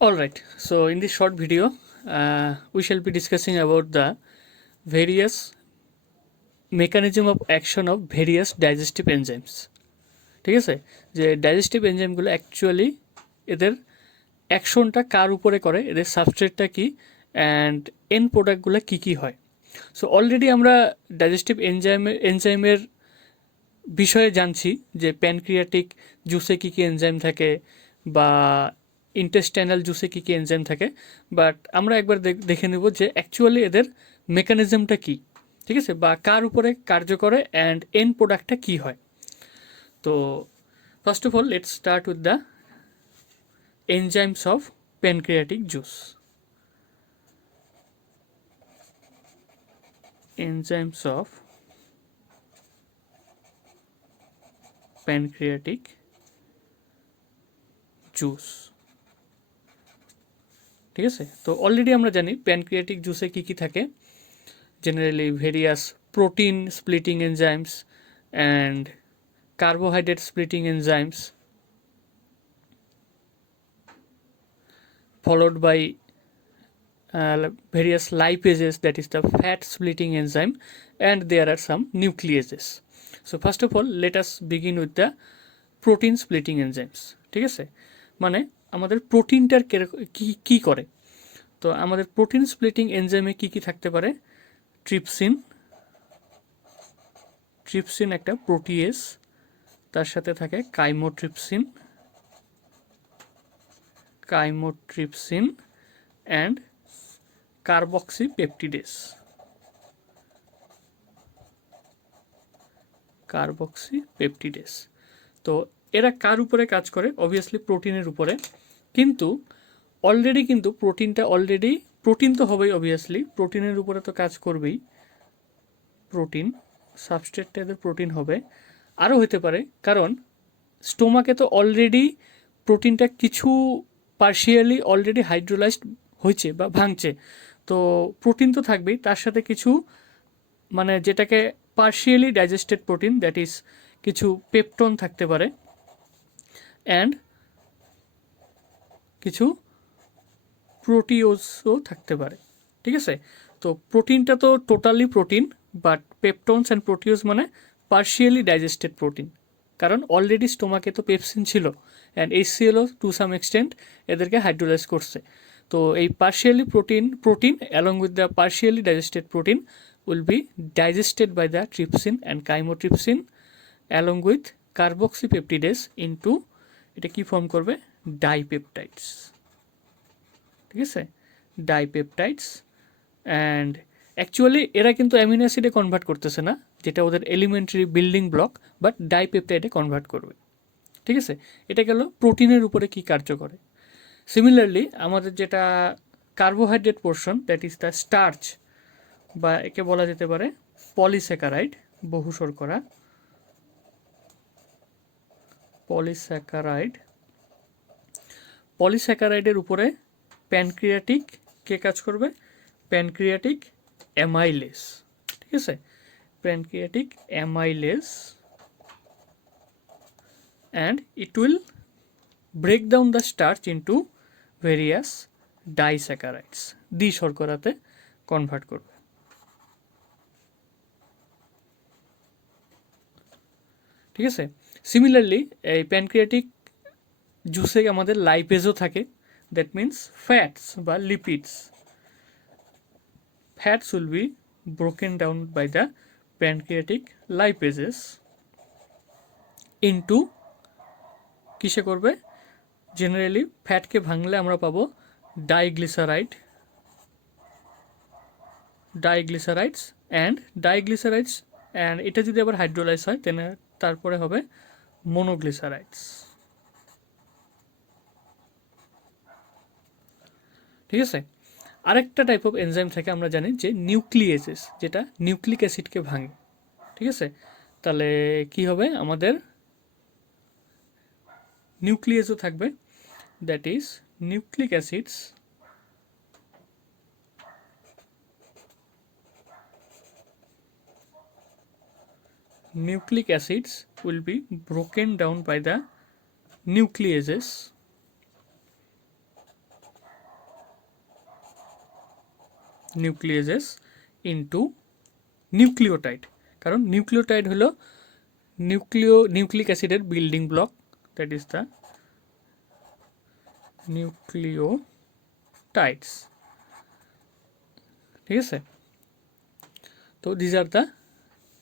Alright, so in this short video, we shall be discussing about the various mechanism of action of various digestive enzymes. ঠিক আছে, যে digestive এনজাইমগুলো actually এদের অ্যাকশনটা কার উপরে করে, এদের সাবস্ট্রেটটা কি, অ্যান্ড এন্ড প্রোডাক্টগুলো কী কী হয়। সো অলরেডি আমরা ডাইজেস্টিভ এনজাইমের বিষয়ে জানছি যে প্যানক্রিয়াটিক জুসে কী কী এনজাইম থাকে বা ইন্টেস্টাইনাল জুসে কী কী এনজাইম থাকে, বাট আমরা একবার দেখে নেব যে অ্যাকচুয়ালি এদের মেকানিজমটা কী, ঠিক আছে, বা কার উপরে কার্য করে অ্যান্ড এন্ড প্রোডাক্টটা কী হয়। তো first of all let's start with the enzymes of pancreatic juice. Enzymes of pancreatic juice, ঠিক আছে। তো অলরেডি আমরা জানি প্যানক্রিয়াটিক জুসে কী কী থাকে, generally various protein splitting enzymes and carbohydrate splitting enzymes, followed by various lipases, that is the fat splitting enzyme, and there are some nucleases. So first of all let us begin with the protein splitting enzymes, ঠিক আছে। মানে আমাদের প্রোটিনটার কি করে, তো আমাদের protein splitting এনজাইমে কি কি থাকতে পারে, ট্রিপসিন একটা প্রোটিয়েজ, তার সাথে থাকে কাইমোট্রিপসিন অ্যান্ড কার্বক্সিপেপটিডেস। তো এরা কার উপরে কাজ করে, অবভিয়াসলি প্রোটিনের উপরে, কিন্তু অলরেডি কিন্তু প্রোটিন তো হবেই, অবভিয়াসলি প্রোটিনের উপরে তো কাজ করবেই, প্রোটিন সাবস্ট্রেটটা এদের প্রোটিন হবে, আরও হতে পারে, কারণ স্টোমাকে তো অলরেডি প্রোটিনটা কিছু পার্শিয়ালি অলরেডি হাইড্রোলাইজড হয়েছে বা ভাঙছে, তো প্রোটিন তো থাকবেই, তার সাথে কিছু মানে যেটাকে partially digested protein, that is কিছু পেপটন থাকতে পারে অ্যান্ড কিছু প্রোটিওজও থাকতে পারে, ঠিক আছে। তো প্রোটিনটা তো totally protein, but পেপটনস and proteose মানে পার্শিয়ালি ডাইজেস্টেড প্রোটিন, কারণ অলরেডি স্টোমাকে তো পেপসিন ছিল অ্যান্ড HClও টু সাম এক্সটেন্ট এদেরকে হাইড্রোলাইজ করছে। তো এই partially protein along with the partially digested protein will be digested by the trypsin and chymotrypsin along with carboxypeptidase into এটা কি ফর্ম করবে, ডাইপেপটাইডস, ঠিক আছে, ডাইপেপটাইডস। অ্যান্ড অ্যাকচুয়ালি এরা কিন্তু অ্যামিনো অ্যাসিডে কনভার্ট করতেছে না, যেটা ওদের এলিমেন্টারি বিল্ডিং ব্লক, বাট ডাইপেপটাইডে কনভার্ট করবে, ঠিক আছে। এটা গেল প্রোটিনের উপরে কি কার্য করে। সিমিলারলি আমাদের যেটা carbohydrate portion, that is the starch, বা একে বলা যেতে পারে পলিস্যাকারাইড, বহু শর্করা, পলিস্যাকারাইডের উপরে প্যানক্রিয়াটিক কে কাজ করবে, প্যানক্রিয়াটিক অ্যামাইলেজ, ঠিক আছে, pancreatic amylase, and it will break down the starch into various disaccharides, শর্করাতে কনভার্ট করবে, ঠিক আছে। সিমিলারলি এই প্যানক্রিয়াটিক জুসে আমাদের লাইপেজও থাকে, দ্যাট মিন্স ফ্যাটস বা lipids, fats will be broken down by the pancreatic lipases into কিসে করবে, জেনারেলি ফ্যাটকে ভাঙলে আমরা পাবো ডাইগ্লিসারাইডস অ্যান্ড এটা যদি আবার হাইড্রোলাইজ হয় তারপরে হবে মোনোগ্লিসারাইডস, ঠিক আছে। আরেকটা টাইপ অফ এনজাইম থাকে আমরা জানি যে নিউক্লিয়েসেস, যেটা নিউক্লিক অ্যাসিডকে ভাঙে, ঠিক আছে। তাহলে কি হবে, আমাদের নিউক্লিয়েসও থাকবে, that is nucleic acids will be broken down by the nucleases nucleases into nucleotide, কারণ নিউক্লিওটাইড হলো নিউক্লিক অ্যাসিডের building block, that is the nucleotides. ঠিক আছে, তো these are the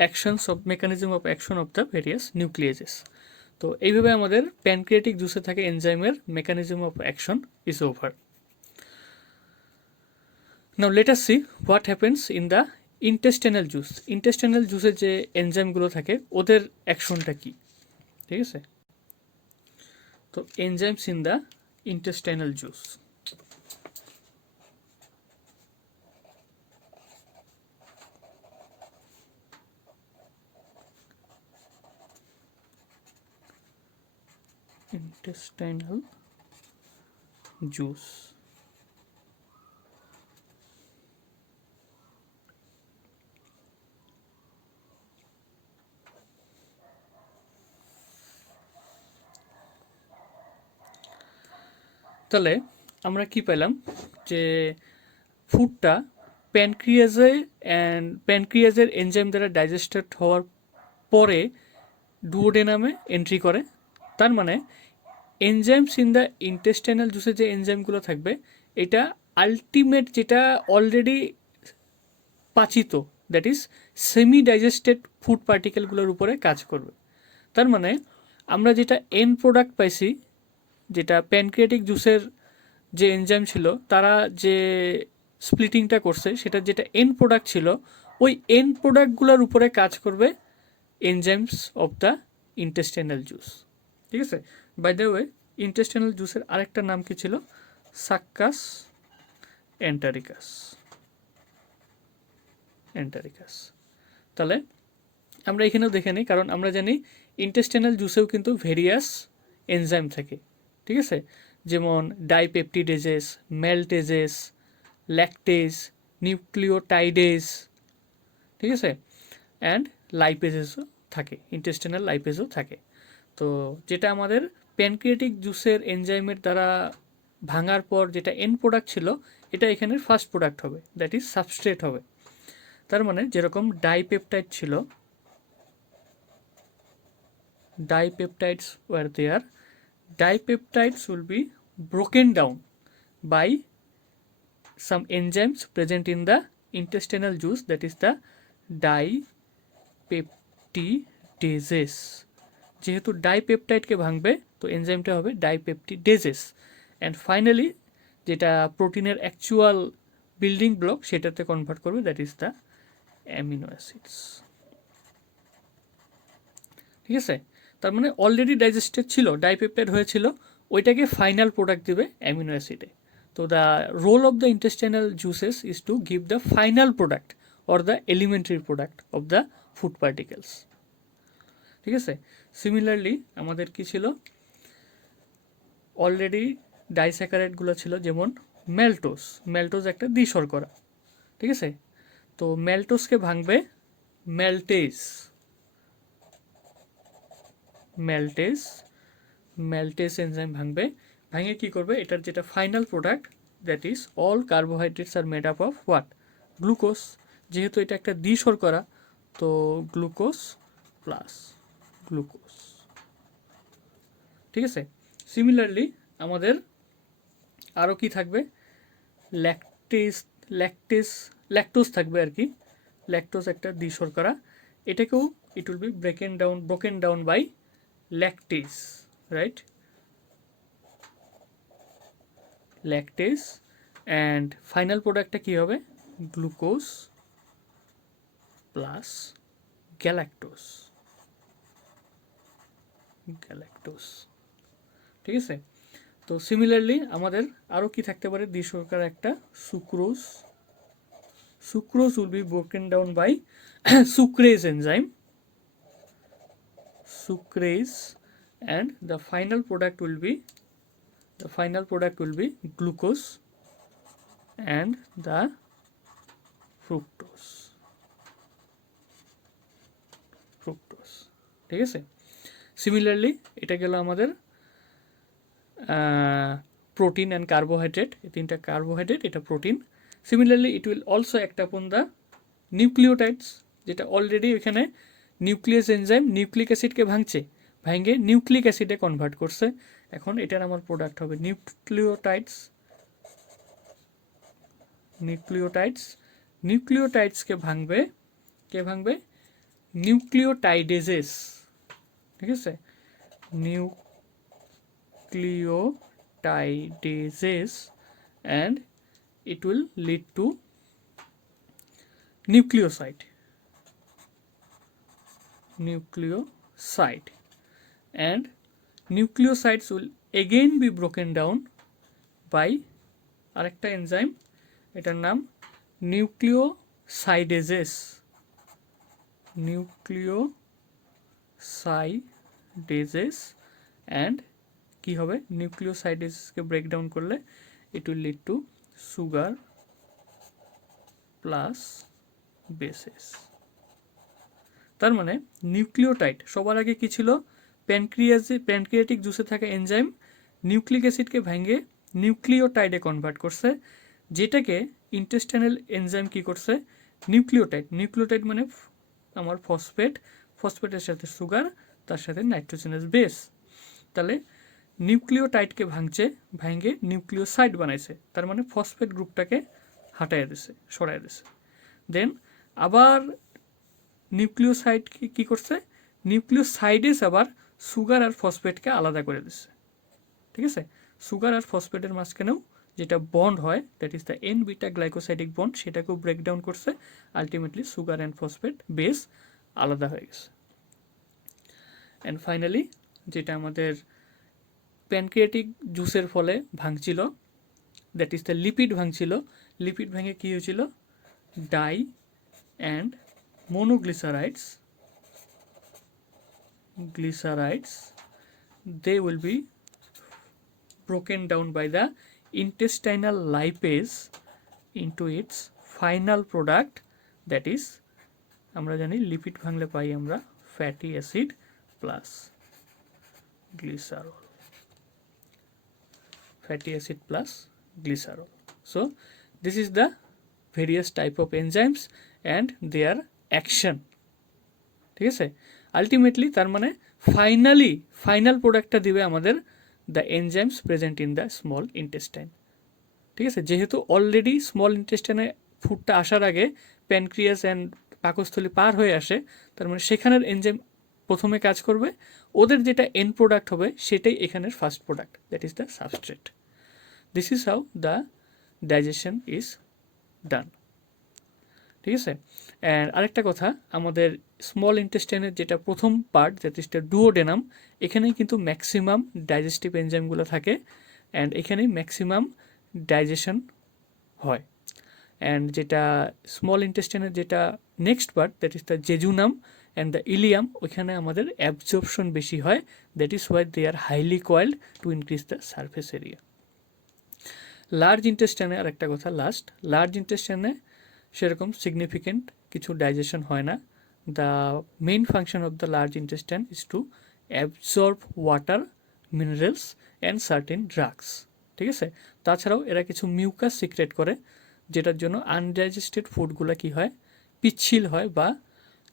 actions of mechanism of action of the various nucleases. তো এইভাবে আমাদের pancreatic জুসে থাকে এনজাইমের mechanism of action is over. Now let us see what happens in the intestinal juice. Intestinal জুসের যে এনজাইমগুলো থাকে ওদের অ্যাকশনটা কী, ঠিক আছে। তো enzymes in the intestinal juice, intestinal juice। তাহলে আমরা কি পেলাম যে ফুডটা প্যানক্রিয়াজের এনজাইম দ্বারা ডাইজেস্টেড হওয়ার পরে ডুওডেনামে এন্ট্রি করে। তার মানে এনজাইমস ইন দ্য ইন্টেস্টাইনাল জুসে যে এনজাইমগুলো থাকবে এটা আলটিমেট যেটা অলরেডি পাচিত, that is semi digested food পার্টিকেলগুলোর উপরে কাজ করবে। তার মানে আমরা যেটা এন্ড প্রোডাক্ট পাইছি, যেটা প্যানক্রিয়াটিক জুসের যে এনজাইম ছিল তারা যে স্প্লিটিংটা করছে সেটা যেটা এন্ড প্রোডাক্ট ছিল, ওই এন্ড প্রোডাক্টগুলোর উপরে কাজ করবে enzymes of the intestinal juice. ঠিক আছে, বাই দ্য ওয়ে ইন্টেস্টাইনাল জুসের আরেকটা নাম কি ছিল? সাক্কাস এন্টারিকাস। তাহলে আমরা এখানেও দেখে নিই, কারণ আমরা জানি ইন্টেস্টাইনাল জুসেও কিন্তু ভেরিয়াস এনজাইম থাকে। ঠিক আছে, যেমন ডাইপেপটিডেজেস, মেল্টেজেস, ল্যাকটেজ, নিউক্লিওটাইডেজ, ঠিক আছে, অ্যান্ড লাইপেজেসও থাকে, ইন্টেস্টাইনাল লাইপেজও থাকে। তো যেটা আমাদের প্যানক্রিয়াটিক জুসের এনজাইমের দ্বারা ভাঙার পর যেটা এন্ড প্রোডাক্ট ছিল এটা এখানের ফার্স্ট প্রোডাক্ট হবে, দ্যাট ইজ সাবস্ট্রেট হবে। তার মানে যেরকম ডাইপেপটাইড ছিল, dipeptides were there, dipeptides will be broken down by some enzymes present in the intestinal juice, that is the dipeptidases। যেহেতু ডাইপেপটাইডকে ভাঙবে তো এনজাইমটা হবে ডাইপেপটিডেজেস। অ্যান্ড ফাইনালি যেটা প্রোটিনের অ্যাকচুয়াল বিল্ডিং ব্লক সেটাতে কনভার্ট করবে, that is the amino acids. ঠিক আছে, তার মানে অলরেডি ডাইজেস্টেড ছিল, ডাইপেপটাইড হয়েছিল, ওইটাকে ফাইনাল প্রোডাক্ট দিবে অ্যামিনো অ্যাসিডে। তো the role of the intestinal juices is to give the final product or the elementary product of the food particles. ঠিক আছে, সিমিলারলি আমাদের কি ছিল, অলরেডি ডাইস্যাকারাইডগুলো ছিল, যেমন ম্যালটোজ একটা দ্বিশর্করা। ঠিক আছে, তো ম্যালটোজকে ভাঙবে ম্যালটেজ এনজাইম ভাঙবে, ভাঙে কি করবে, এটার যেটা final product, that is all carbohydrates are made up of what, glucose. যেহেতু এটা একটা দ্বিশর্করা তো গ্লুকোজ প্লাস গ্লুকোজ। ঠিক আছে, সিমিলারলি আমাদের আরও কি থাকবে, ল্যাকটোজ থাকবে আর কি। ল্যাকটোজ একটা দ্বিশর্করা, এটাকেও it will be broken down by lactase, right, lactase. And final প্রোডাক্টটা কী হবে, গ্লুকোজ প্লাস গ্যালাক্টোজ। ঠিক আছে, তো সিমিলারলি আমাদের আরও কি থাকতে পারে, দ্বিশর্করা একটা sucrose will be broken down by sucrase enzyme, and the final product will be glucose and the fructose। ঠিক আছে, সিমিলারলি এটা গেল আমাদের প্রোটিন অ্যান্ড কার্বোহাইড্রেট, এই তিনটা কার্বোহাইড্রেট, এটা protein. Similarly it will also act upon the nucleotides, যেটা already এখানে নিউক্লিয়াস এনজাইম নিউক্লিক অ্যাসিডকে ভাঙছে, ভেঙে নিউক্লিক অ্যাসিডে কনভার্ট করছে। এখন এটার আমার প্রোডাক্ট হবে নিউক্লিওটাইডস। নিউক্লিওটাইডসকে ভাঙবে, কে ভাঙবে? নিউক্লিওটাইডেজেস, ঠিক আছে, নিউক্লিওটাইডেজেস, and it will lead to nucleoside, and nucleosides will again be broken down by আরেকটা এনজাইম, এটার নাম নিউক্লিওসাইডেজেস। and কি হবে? নিউক্লিওসাইডেজকে ব্রেকডাউন করলে it will lead to sugar plus bases। তার মানে নিউক্লিওটাইড সবার আগে কি ছিল? প্যানক্রিয়াটিক জুসে থাকা এনজাইম নিউক্লিক অ্যাসিডকে ভেঙে নিউক্লিওটাইডে কনভার্ট করছে, যেটাকে ইন্টেস্টাইনাল এনজাইম কি করছে? নিউক্লিওটাইড মানে আমার ফসফেটের সাথে সুগার, তার সাথে নাইট্রোজেনাস বেস। তাহলে নিউক্লিওটাইডকে ভাঙছে, ভেঙে নিউক্লিওসাইড বানাইছে, তার মানে ফসফেট গ্রুপটাকে হাঁটাইয়া দিছে, সরাই দিছে। দেন আবার নিউক্লিওসাইড কি করছে? নিউক্লিওসাইডেস আবার সুগার আর ফসফেটকে আলাদা করে দিচ্ছে, ঠিক আছে। সুগার আর ফসফেটের মাঝখানেও যেটা বন্ড হয়, that is the N beta glycosidic bond, সেটাকেও ব্রেকডাউন করছে। Ultimately sugar and phosphate base আলাদা হয়ে গেছে। অ্যান্ড ফাইনালি যেটা আমাদের প্যানক্রিয়াটিক জুসের ফলে ভাঙছিল, দ্যাট ইজ দ্য লিপিড ভাঙছিল। লিপিড ভেঙে কী হয়েছিল? Di and monoglycerides, they will be broken down by the intestinal lipase into its final product, that is আমরা জানি লিপিড ভাঙলে পাই আমরা fatty acid plus glycerol, so this is the various type of enzymes and their action, ঠিক আছে। Ultimately তার মানে final প্রোডাক্টটা দিবে আমাদের the enzymes present in the small intestine, ঠিক আছে। যেহেতু অলরেডি স্মল ইন্টেস্টাইনে ফুডটা আসার আগে প্যানক্রিয়াস অ্যান্ড পাকস্থলী পার হয়ে আসে, তার মানে সেখানের এনজাইম প্রথমে কাজ করবে, ওদের যেটা এন্ড প্রোডাক্ট হবে সেটাই এখানের first product, that is the substrate. This is how the digestion is done, ঠিক আছে। অ্যান্ড আরেকটা কথা, আমাদের স্মল ইন্টেস্টাইনের যেটা প্রথম part, that is the duodenum, এখানেই কিন্তু ম্যাক্সিমাম ডাইজেস্টিভ এনজাইমগুলো থাকে, অ্যান্ড এখানেই ম্যাক্সিমাম ডাইজেশন হয়। অ্যান্ড যেটা স্মল ইন্টেস্টাইনের যেটা next part, that is the jejunum and the ileum, ওইখানে আমাদের অ্যাবজর্পশন বেশি হয়, that is why they are highly coiled to increase the surface area. Large ইন্টেস্টাইনে আরেকটা কথা, লার্জ ইন্টেস্টাইনে সেরকম সিগনিফিকেন্ট কিছু ডাইজেশন হয় না। The main function of the large intestine is to absorb water, minerals and certain drugs, ঠিক আছে। তাছাড়াও এরা কিছু মিউকাস সিক্রেট করে, যেটার জন্য আনডাইজেস্টেড ফুডগুলো কি হয়? পিচ্ছিল হয় বা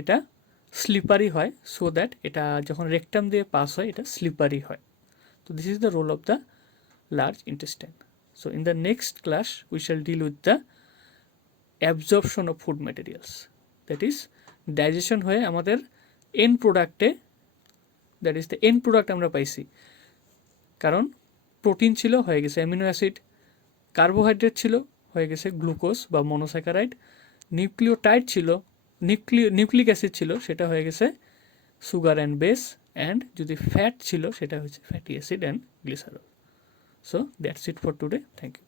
এটা স্লিপারি হয়, সো দ্যাট এটা যখন রেকটাম দিয়ে পাস হয় এটা স্লিপারি হয়। তো this is the role of the large intestine. So in the next class we shall deal with the absorption of food materials, that is digestion হয়ে আমাদের এন্ড প্রোডাক্টে, that is the end product আমরা পাইছি, কারণ protein ছিল, হয়ে গেছে amino acid, carbohydrate ছিল, হয়ে গেছে গ্লুকোজ বা মনোস্যাকারাইড, নিউক্লিওটাইড ছিল, নিউক্লিক অ্যাসিড ছিল, সেটা হয়ে গেছে সুগার অ্যান্ড বেস, অ্যান্ড যদি ফ্যাট ছিল সেটা হচ্ছে fatty acid and glycerol. So that's it for today, thank you.